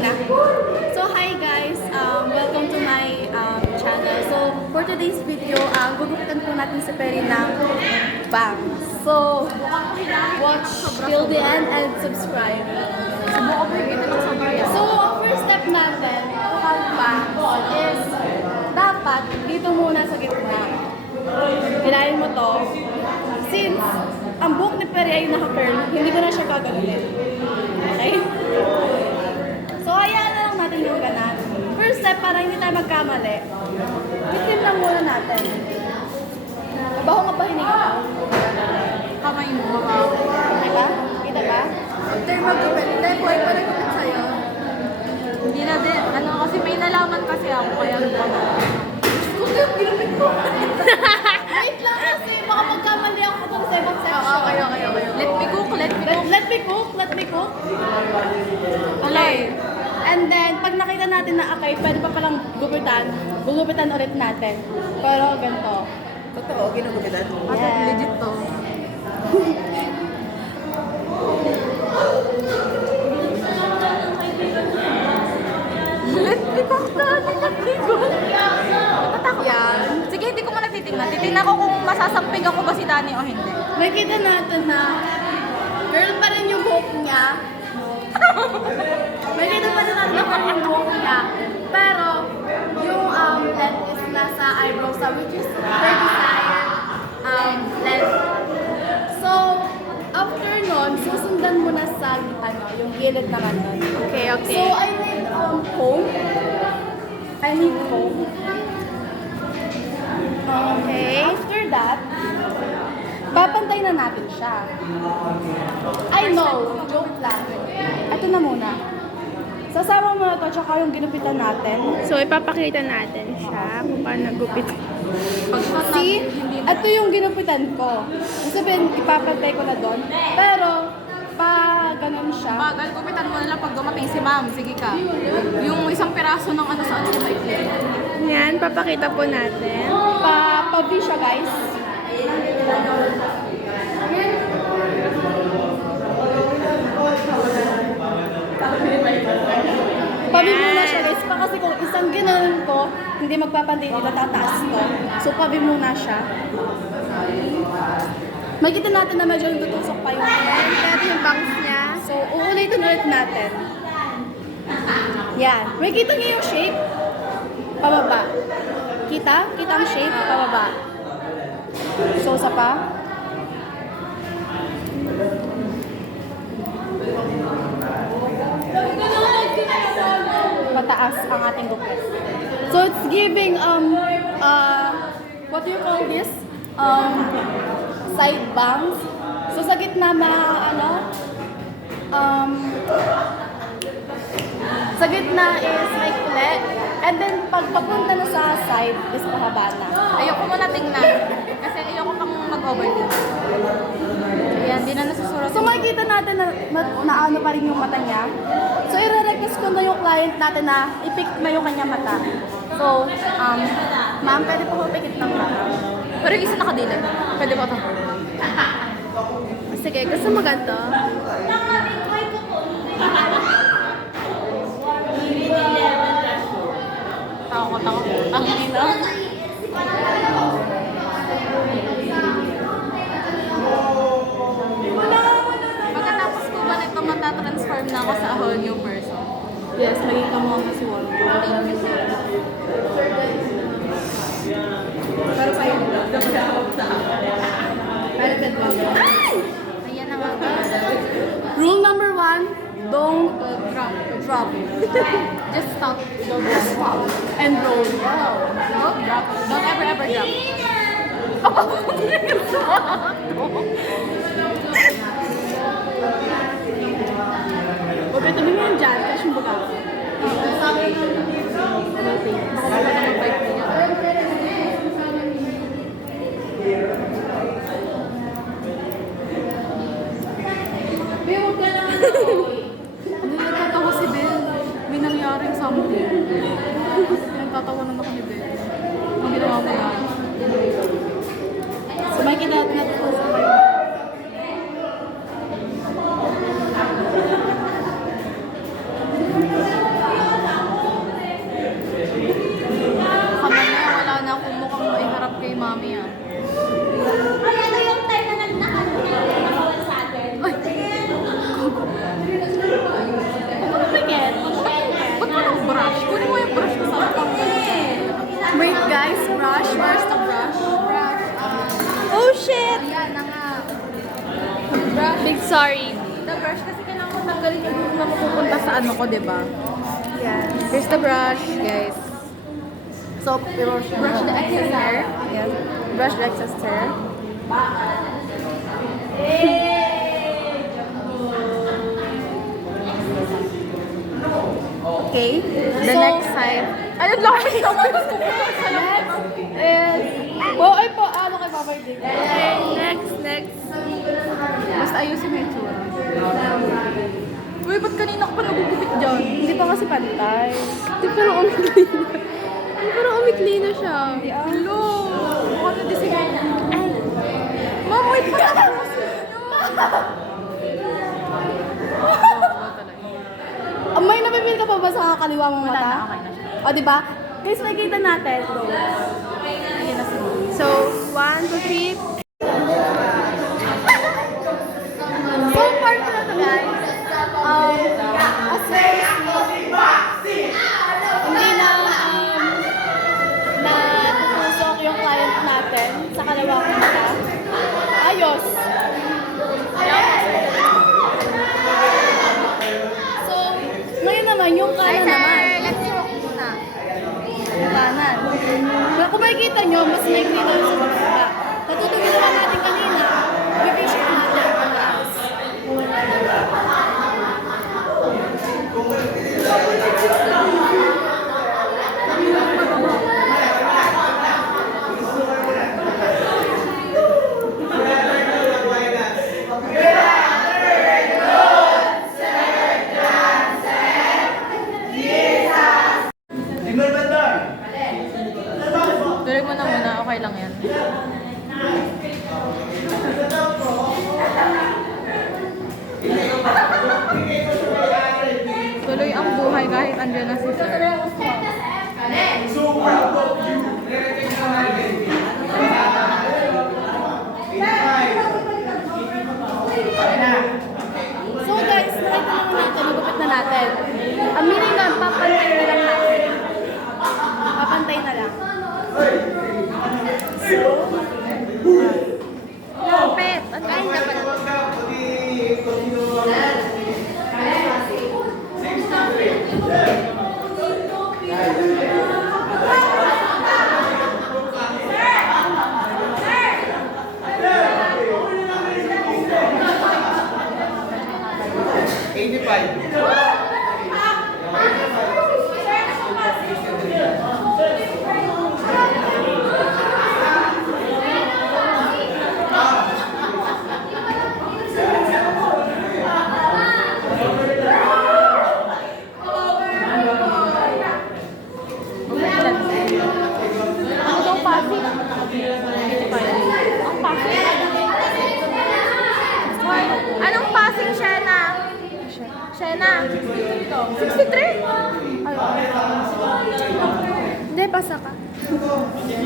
Okay na? So, hi guys! Welcome to my channel. So, for today's video, gugupitan po natin si Perry ng bangs. So, watch till the end and subscribe. So, ang first step natin, bangs, is dapat dito muna sa gitna. Hilahin mo to. Since ang buhok ni Perry ay naka-curl, hindi ko na siya gagawin. Okay? So, hayaan na lang natin yung ganan. First step, para hindi tayo magkamali, bitin lang muna natin. Baho nga pa hininga ka. Kamay mo, mabaho. Okay ba? Kita ba? After mag-gupit, dahil ko ay parang gupit sa'yo. Hindi na din. Ano, kasi may nalaman kasi ako, kaya Ginupit ko. Wait lang kasi, baka magkamali ako itong second section. Okay. Let me cook. Let me cook. Okay. And then, pag nakita natin na okay, pwede pa palang gugupitan ulit natin. Pero ganito. Totoo, ginugupitan. Yeah. Legit to. Let me cook na. Let me cook. Natatakot. Yan. Sige, hindi ko muna titignan. Titignan ko kung masasampig ako ba si Dani o hindi. Makita natin na girl pa rin yung buhok niya. Makita pa rin natin na girl yung buhok niya. Pero, yung length is nasa eyebrows na, which is her desired length. So, after nun, susundan mo na sa yung gilid naman nun. Okay. So, I need comb. Okay. After that, papantay na natin siya. I know, joke lang. Ito na muna. Sasama mo na to, tsaka yung ginupitan natin. So, ipapakita natin siya kung paano nagupit. See, ito yung ginupitan ko. Ibig sabihin, ipapantay ko na doon. Pero, pa ganun siya. Bagal, gupitan mo na lang pag dumating si ma'am. Sige ka. Yung isang piraso ng ano sa ano sa ikli. Yan, papakita po natin. Pa-V siya, guys. Pabi muna siya, guys. Kasi kung isang ginanon ko, hindi magpapantay, di ba tataas ko. So, pabi muna siya. Makita natin na medyo tutusok pa yung Kaya ito yung bangs niya. So, uulitin ulit natin. Yan. Makita niyo yung shape? Pababa. Kita? Kita ang shape? Pababa. So, sa pa. Mataas ang ating gupit. So, it's giving, what do you call this? Side bangs. So, sa gitna na, sa gitna is maikli. And then, pag papunta na sa side, is pahaba na. Ayoko muna tingnan. Kasi ayoko pang mag-overdo. Ayan, di na nasusurat. So, makikita natin na ano pa rin yung mata niya. So, i-request ko na yung client natin na i-pick na yung kanyang mata. So, ma'am, pwede po pikit ng mata. Pero yung isa nakadilat. Pwede ba ito? Sige, gusto mo ganito? Takot. Ang ina. Pagkatapos ko ba nito matatransform na ako sa a whole new person? Yes, magiging kamo ang si Wall. Pero pa yun. Ayan na nga. Rule number 1, don't drop. Just stop. Just stop. And roll. Don't drop. Don't ever drop. Huwag ka tumingin yan dyan, cash mo ba? Nagtatawa si Ben. May nangyaring something. Nagtatawa naman ako ni Ben. Ang ginawa mo yan. So, may kinat na ito sa kayo. Sorry. The brush kasi kailangan ko tanggalin yung buhok na mapupunta sa ano ko, di ba? Yes. Here's the brush, guys. So, brush the excess hair. Yes. Brush the excess hair. Okay. The So- next side. Ay, ang laki naman. Is, ay po, ano kay Papa Dick? Okay, next. Basta ayusin mo yung tsura. Uy, ba't kanina ka pa nagugupit dyan? Hindi pa kasi pantay. Di parang umikli na. Di parang umikli na siya. Hello! Mukha na disigay niya. Ma'am, wait pa na May napipil ka pa ba sa kaliwa mong Wala mata? na, okay na siya. O, di ba? Guys, makikita natin. Go. Ayun na siya. So, 1, 2, 3. So far ko na to, guys. As well, hindi na natusok yung client natin sa kalawang mata. Ayos. So, ngayon naman, yung kanan naman. Let's walk muna. Yung kanan. Pero kung makikita nyo, mas may dito sa baba. Natutugin naman natin kanina. Revision natin. Guys. Tuloy mo na muna, okay lang yan. Tuloy ang buhay kahit andyan na si sir. So guys, nakita naman natin, nagupit na natin. Ang meaning nun, papantay na lang natin. Papantay na lang. Kapit. At kain na pala. Ano daw pasig? Ang pasig. Anong passing, Shena? Shena? 63? Hindi, pasa ka.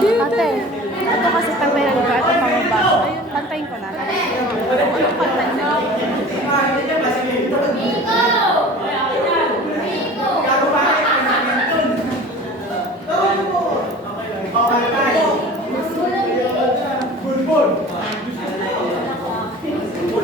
Ate, ito kasi pantayan ko, ito pamaba. Pantayin ko na. Anong pantayin ko?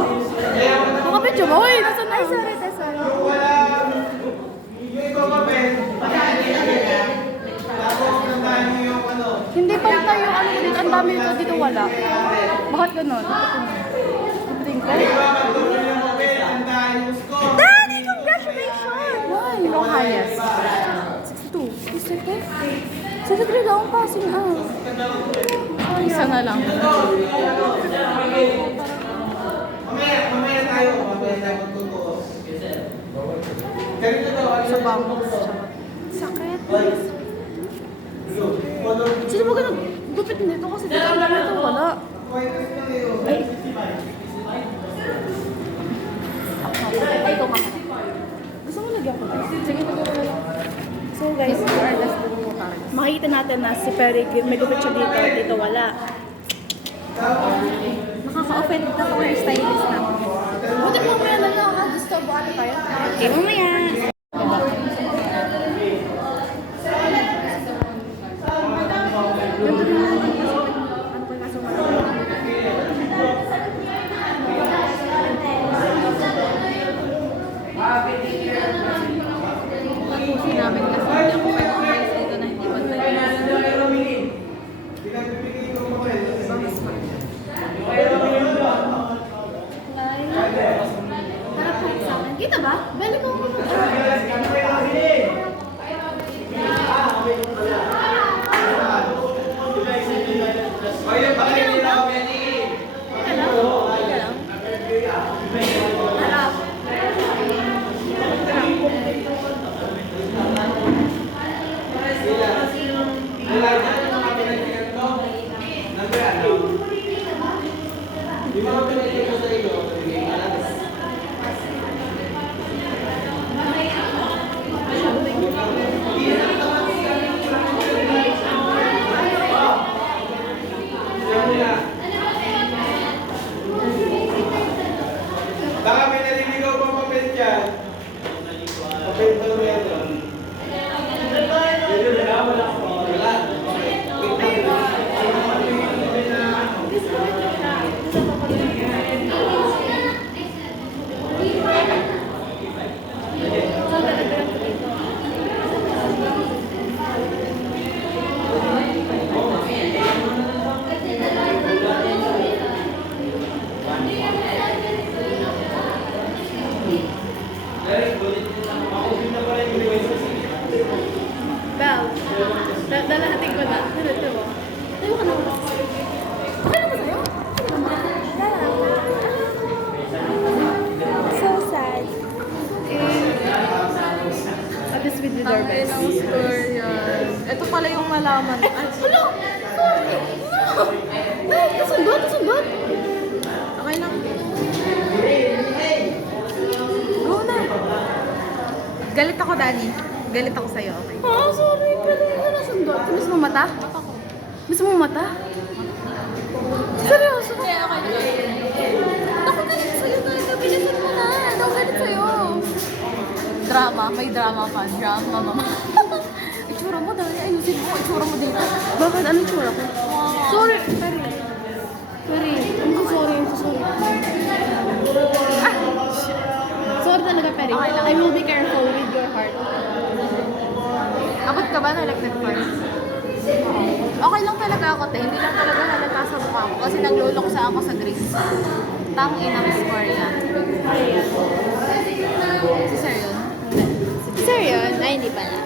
Nakapit yun ba? Uy, nasa na? Sorry. Hindi pantay yung ano dito. Ang dami dito wala. Bakit ganun? Tingin ko. Daddy, congratulations! Why? Yung highest. 62. 63? 63 daw ang passing Isa na lang. Mamaya tayo magtutuos. Sa bangos. Sakit. Sino ba ganun? Gupit nito kasi dito ang dami ito wala. Ay. Ay, ikaw maka. Gusto mo lagyan ko? Sige, lagyan ko na lang. So guys, makikita natin na si Perry, may gupit siya dito wala. Nakaka-offend na ako yung stylist na. Buti mamaya na lang, gusto mo ano tayo? Okay, mamaya. Bel, dalahatin ko na. Dito mo. Tayo ka na. Okay naman sa'yo? So sad. At least with the Ang doorbell. inang score yan. Ito pala yung malaman. Ay, Hello! Sorry! No! Kasundot! Kasundot! okay lang. Go na. Galit ako, Dani. Galit ako sa'yo, okay? Ah, sorry. Pero hindi na nasundot. Miss mo mata? Miss mo mata? Seryoso? Okay, okay. Ako galit sa'yo, galit. Bilisan mo na. Ako galit sa'yo. Drama. May drama pa. Drama, mama. Itsura mo, Dani. Ayusin mo. Itsura mo dito. Bakit? Anong tsura ko? Wow. Sorry. Sorry. Sorry. I'm so sorry. I'm so sorry. Ah! Sorry talaga, Perry. Okay lang. I will be careful with your heart. Abot ka ba na elected first? Okay lang talaga ako, te. Hindi lang talaga halata sa mukha ko. Kasi nagluloksa ako sa Greece. Tang inang score niya. Si Sir yun? Sir yun? Ay, hindi pala.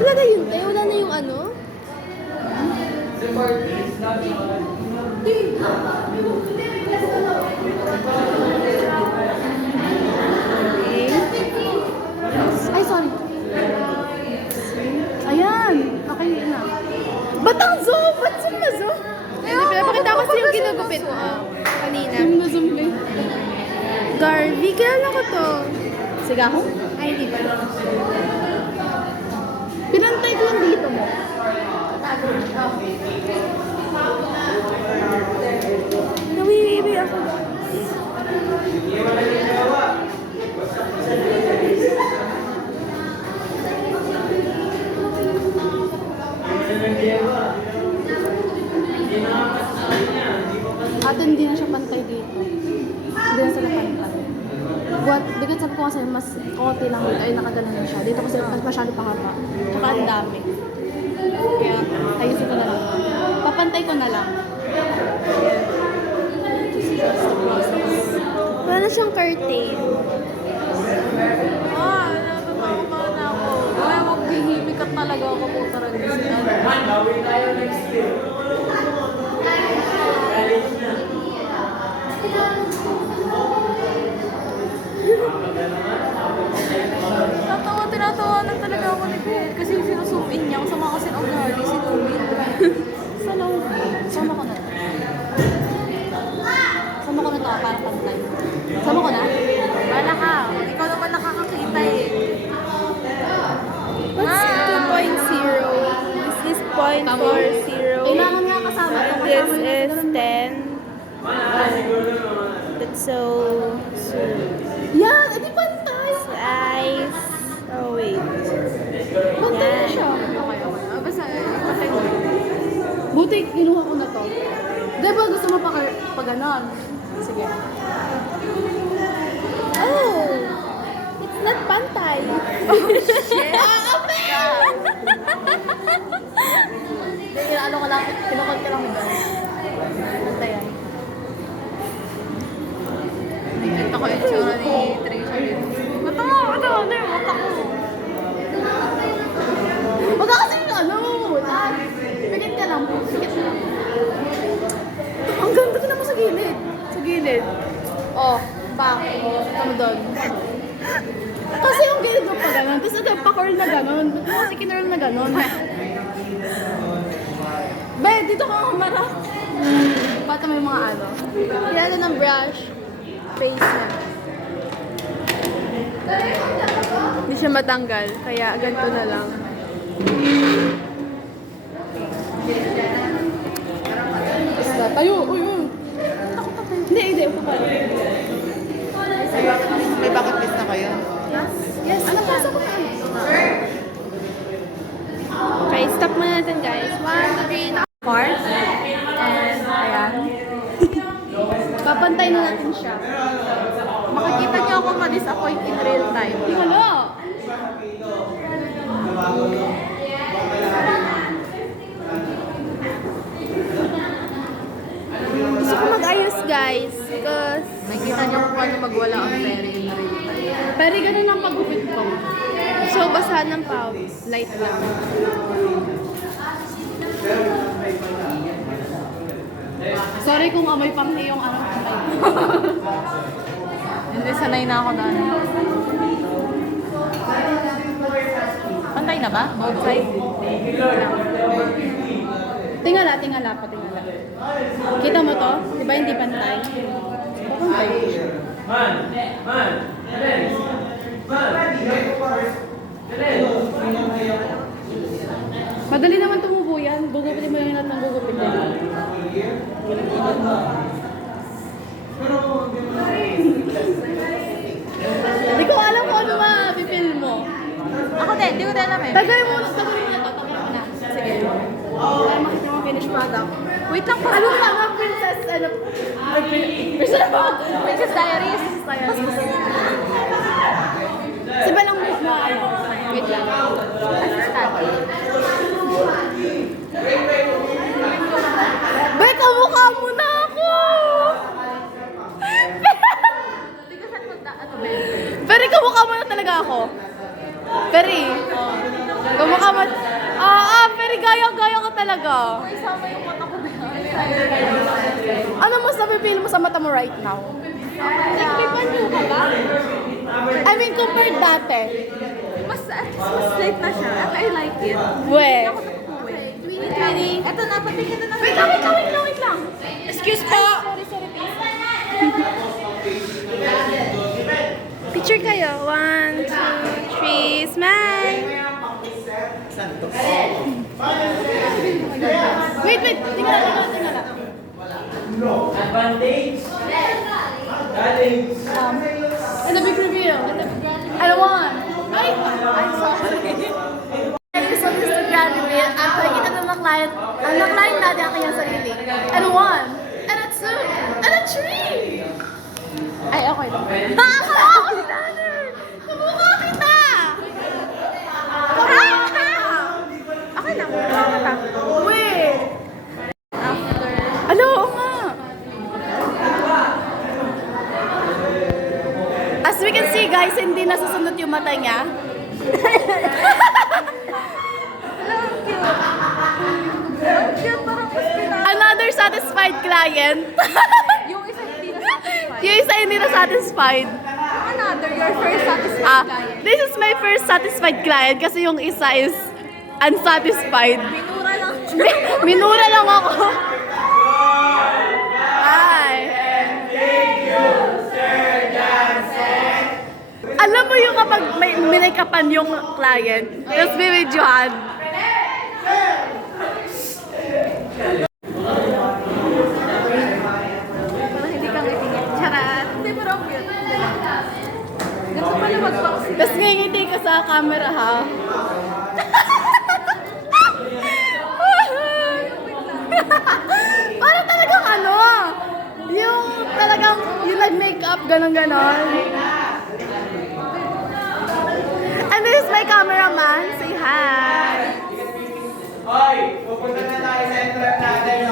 Talaga yun, tayo. Wala na yung ano? Okay. Ay, sorry. Ayan. Okay na. Batang Zo! Ba't zoom na Zo? Hindi, pinapakita ko kasi yung ginagupit mo. Kanina. Zoom na zoom na. Garvey, kilala ko to. Sigaho? Ay, hindi pala. Pinantay ko lang dito mo. Nawiwi ako. Ate, hindi na siya pantay dito. Hindi na sila pantay. Buat, because sabi ko kasi mas konti lang dito. Ay, nakagalan na siya. Dito kasi mas masyado pahaba. Tsaka ang dami. Kaya, ayusin ko na lang. Papantay ko na lang. Just trust the process. Wala na siyang curtain. Ah, natatawa na ako. Ay, wag hihimikat talaga ako po talaga. Tinatawanan talaga ako ni Kuya. Kasi sinusumin niya. Ang sama kasi ng Larry, sinumin. Salaw. Sama ko na. Sama ko na to para pantay. Sama ko na? Wala ka. Ikaw naman nakakakita eh. What's 2.0? This is 0.40. Kailangan nga kasama. And this is 10. That's so... Yan! Edi pantay! Size. Oh, wait. Pantay na siya. Okay, okay. Basta, patay mo. Buti, kinuha ko na to. Di ba gusto mo pa ganon? Sige. Oh! It's not pantay. Hindi, ano ko lang, kinukot ko lang ito. Pantayan. Nakikita ko yung tsura ni Trisha dito. Matawa, matawa. Ano yung mata ko? Huwag ka kasi ano! Pikit ka lang. Pikit ka lang. Ang ganda ka naman sa gilid. Sa gilid. Oh, back. Tama doon. Kasi yung gilid mo pa gano'n. Tapos ito, pa-curl na gano'n. Ba't mo kasi kinurl na gano'n? Be, dito ka humarap. Pata may mga ano. Kailangan ng brush. Face na. Hindi siya matanggal. Kaya ganito na lang. Basta, tayo. Uy, uy. Takot na tayo. Hindi, upo pa. May bucket list na kayo? Yes. Ano pa sa Okay, stop muna natin guys. 1, 3, Part. And ayan. Papantay na natin siya. Makikita niyo ako ma-disappoint in real time. Wala. gusto ko mag-ayos guys. Because, Nakikita niyo kung paano magwala ang pera in real time. Pero ganun ang pagupit ko. so basahan ng pawis. Light lang. Sorry kung amoy panghi yung ano. Hindi, sanay na ako daan. Pantay na ba? Both side? Tingala pa, tingala. Kita mo to? Di ba hindi pantay? Pantay. Madali naman tumubo yan. Gugupitin mo lang yung lahat ng gugupitin. Hindi ko alam kung ano mapipil mo. Ako din, hindi ko din alam eh. Tagalin mo na to. Sige. Para makita mo finished product. Wait lang po. Ano ka nga, princess? Ano? Princess ano? Princess Diaries. Siba lang mo na ano. Wait lang. Bek, kamukha mo na ako! Pero kamukha mo na talaga ako. Peri. Kamukha mo. Peri, gaya-gaya ka talaga. Isama yung mata ko din. Ano mas napipili mo sa mata mo right now? Nagpipanyo ka ba? I mean, compared dati. Mas light na siya. And I like it. We. Ako nakukuwi. Eto na, patingin na Wait lang. Excuse po. Picture kayo. 1, 2, 3, smile. Wait. Tingala. Advantage. Galing. Ano big reveal? Ano one? Ay! I'm sorry. So, this is the grand reveal. At nakikita ng client, ang client natin ang kanyang sarili. And one. And a two. And a three. Ay, okay lang. Kamukha ako si Tanner! Kamukha kita! Okay lang. Mata. Wait! Ano? Oo nga. As we can see guys, hindi nasusunod yung mata niya. Cute, parang mas pinaka. Another satisfied client. Yung isa hindi na satisfied. Yung isa hindi na satisfied. Another, your first satisfied client. This is my first satisfied client kasi yung isa is unsatisfied. Minura lang. Minura lang ako. Ay. Alam mo yung kapag may minakapan yung client, tapos bibidyohan. Parang hindi kang itingin. Charat. Hindi, pero ang cute. Ganito pala mag-boxing. Tapos ngingiti ka sa camera ha. Para talagang ano, yung talagang yung nag-makeup, ganon-ganon. And this is my cameraman. Say hi. Hoy, pupunta na tayo sa entrance natin.